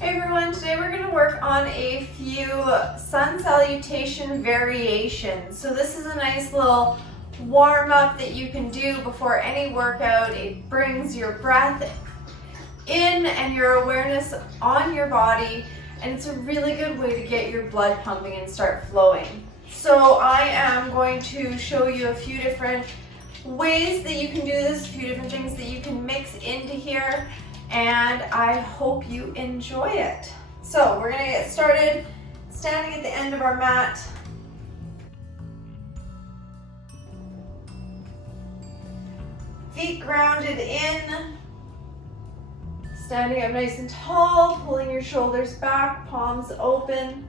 Hey everyone, today we're going to work on a few Sun Salutation variations. So this is a nice little warm-up that you can do before any workout. It brings your breath in and your awareness on your body, and it's a really good way to get your blood pumping and start flowing. So I am going to show you a few different ways that you can do this, a few different things that you can mix into here, and I hope you enjoy it. So we're gonna get started standing at the end of our mat. Feet grounded in, standing up nice and tall, pulling your shoulders back, palms open.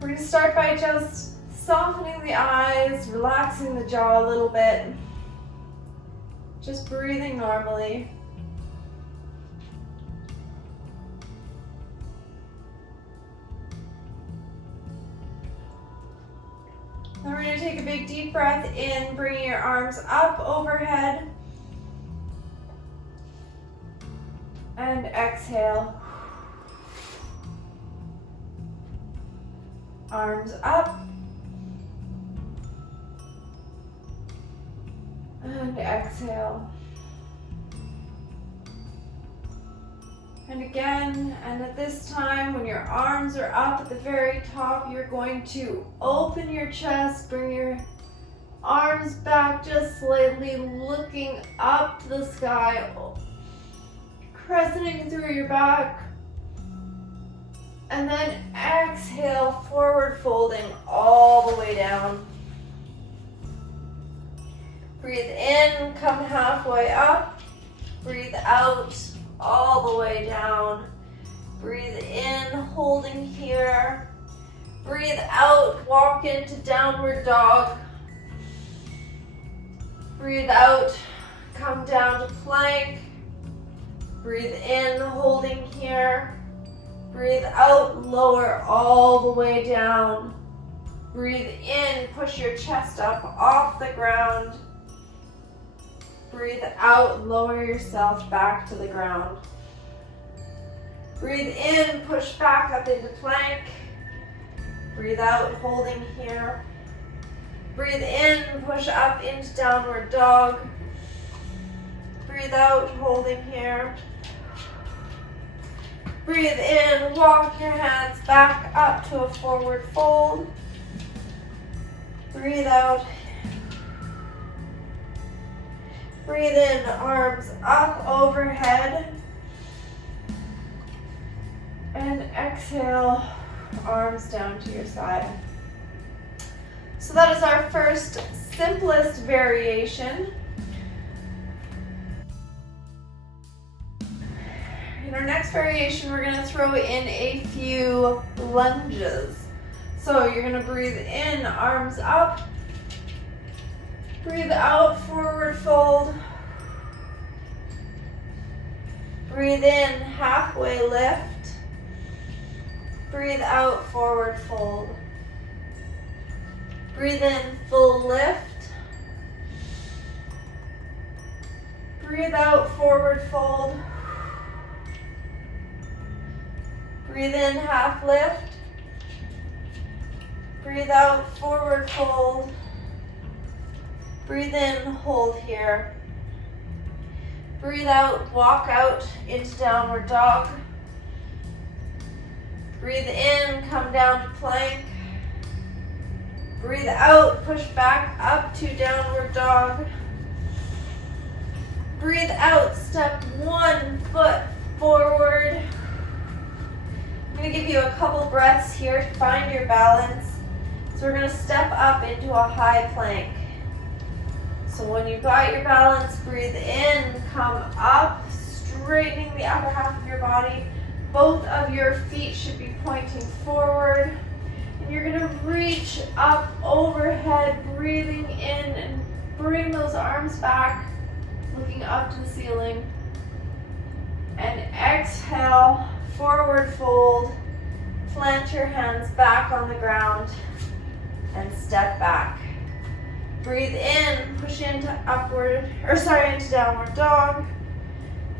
We're gonna start by just softening the eyes, relaxing the jaw a little bit, just breathing normally. Then we're going to take a big deep breath in, bringing your arms up overhead. And exhale. Arms up. And exhale. And again, and at this time, when your arms are up at the very top, you're going to open your chest, bring your arms back just slightly, looking up to the sky, crescenting through your back. And then exhale, forward folding all the way down. Breathe in, come halfway up. Breathe out, all the way down. Breathe in, holding here. Breathe out, walk into downward dog. Breathe out, come down to plank. Breathe in, holding here. Breathe out, lower all the way down. Breathe in, push your chest up off the ground. Breathe out, lower yourself back to the ground. Breathe in, push back up into plank. Breathe out, holding here. Breathe in, push up into downward dog. Breathe out, holding here. Breathe in, walk your hands back up to a forward fold. Breathe out. Breathe in, arms up overhead. And exhale, arms down to your side. So that is our first simplest variation. In our next variation, we're going to throw in a few lunges. So you're going to breathe in, arms up. Breathe out, forward fold. Breathe in, halfway lift. Breathe out, forward fold. Breathe in, full lift. Breathe out, forward fold. Breathe in, half lift. Breathe out, forward fold. Breathe in, hold here. Breathe out, walk out into downward dog. Breathe in, come down to plank. Breathe out, push back up to downward dog. Breathe out, step 1 foot forward. I'm going to give you a couple breaths here to find your balance. So we're going to step up into a high plank. So when you've got your balance, breathe in, come up, straightening the upper half of your body. Both of your feet should be pointing forward. And you're going to reach up overhead, breathing in, and bring those arms back, looking up to the ceiling. And exhale, forward fold. Plant your hands back on the ground and step back. Breathe in, push into into downward dog.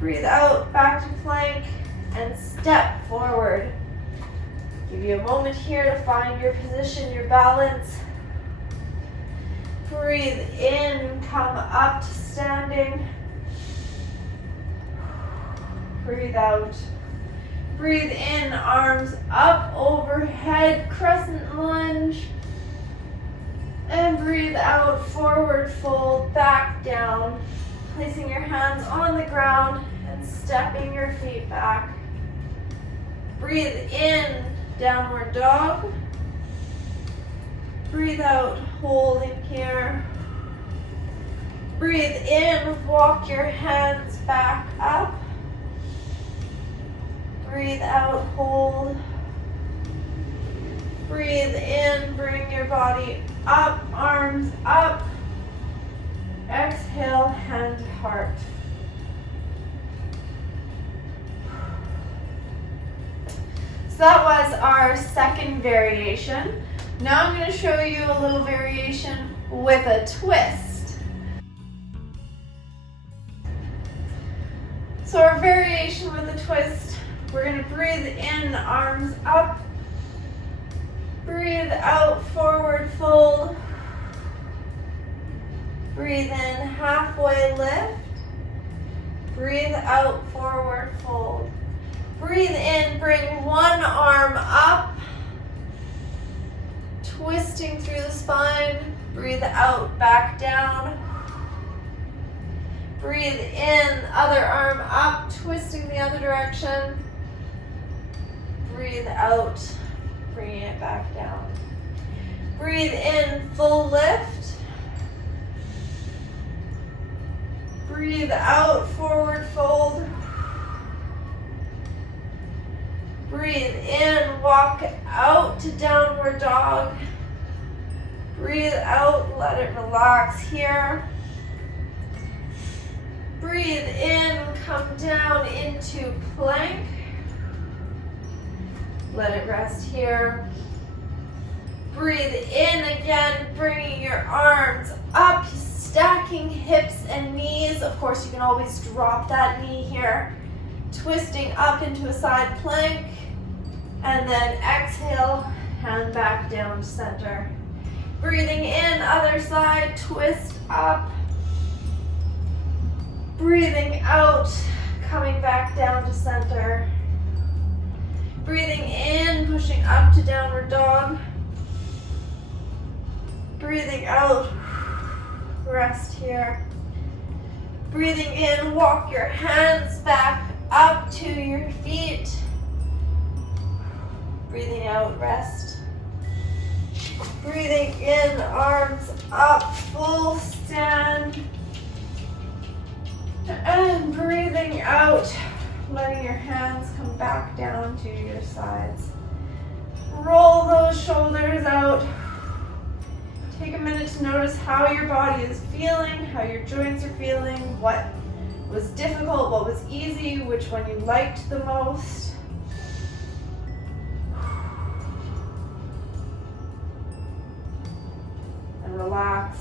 Breathe out, back to plank. and step forward. Give you a moment here to find your position, your balance. Breathe in, come up to standing. Breathe out. Breathe in, arms up overhead, crescent lunge. And breathe out, forward fold, back down. Placing your hands on the ground and stepping your feet back. Breathe in, downward dog. Breathe out, holding here. Breathe in, walk your hands back up. Breathe out, hold. Breathe in, bring your body up, arms up. Exhale, hand to heart. So that was our second variation. Now I'm going to show you a little variation with a twist. So our variation with a twist, we're going to breathe in, arms up. Breathe out, forward fold. Breathe in, halfway lift. Breathe out, forward fold. Breathe in, bring one arm up. Twisting through the spine. Breathe out, back down. Breathe in, other arm up, twisting the other direction. Breathe out, bringing it back down. Breathe in, full lift. Breathe out, forward fold. Breathe in, walk out to downward dog. Breathe out, let it relax here. Breathe in, come down into plank. Let it rest here. Breathe in again, bringing your arms up, stacking hips and knees. Of course, you can always drop that knee here. Twisting up into a side plank. And then exhale, hand back down to center. Breathing in, other side, twist up. Breathing out, coming back down to center. Breathing in, pushing up to downward dog. Breathing out, rest here. Breathing in, walk your hands back up to your feet. Breathing out, rest. Breathing in, arms up, full stand. And breathing out, letting your hands come back down to your sides. Roll those shoulders out. Take a minute to notice how your body is feeling, how your joints are feeling, what was difficult, what was easy, which one you liked the most. And relax.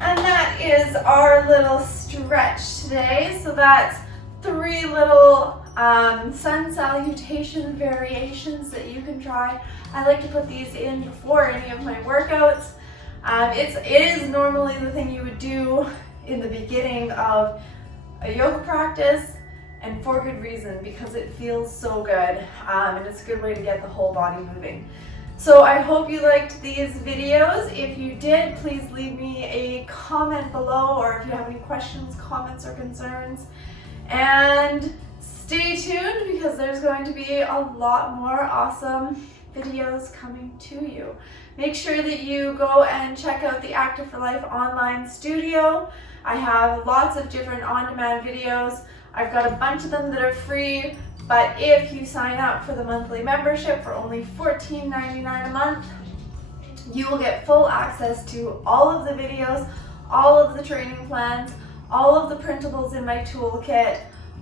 And that is our little stretch today. So that's 3 little sun salutation variations that you can try. I like to put these in before any of my workouts. It is normally the thing you would do in the beginning of a yoga practice, and for good reason, because it feels so good, and it's a good way to get the whole body moving. So I hope you liked these videos. If you did, please leave me a comment below, or if you have any questions, comments, or concerns. And stay tuned, because there's going to be a lot more awesome videos coming to you. Make sure that you go and check out the Active for Life online studio. I have lots of different on-demand videos. I've got a bunch of them that are free, but if you sign up for the monthly membership for only $14.99 a month, you will get full access to all of the videos, all of the training plans, all of the printables in my toolkit,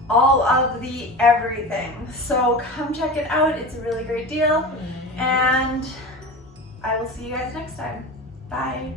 all of the everything. So come check it out. It's a really great deal. And I will see you guys next time. Bye.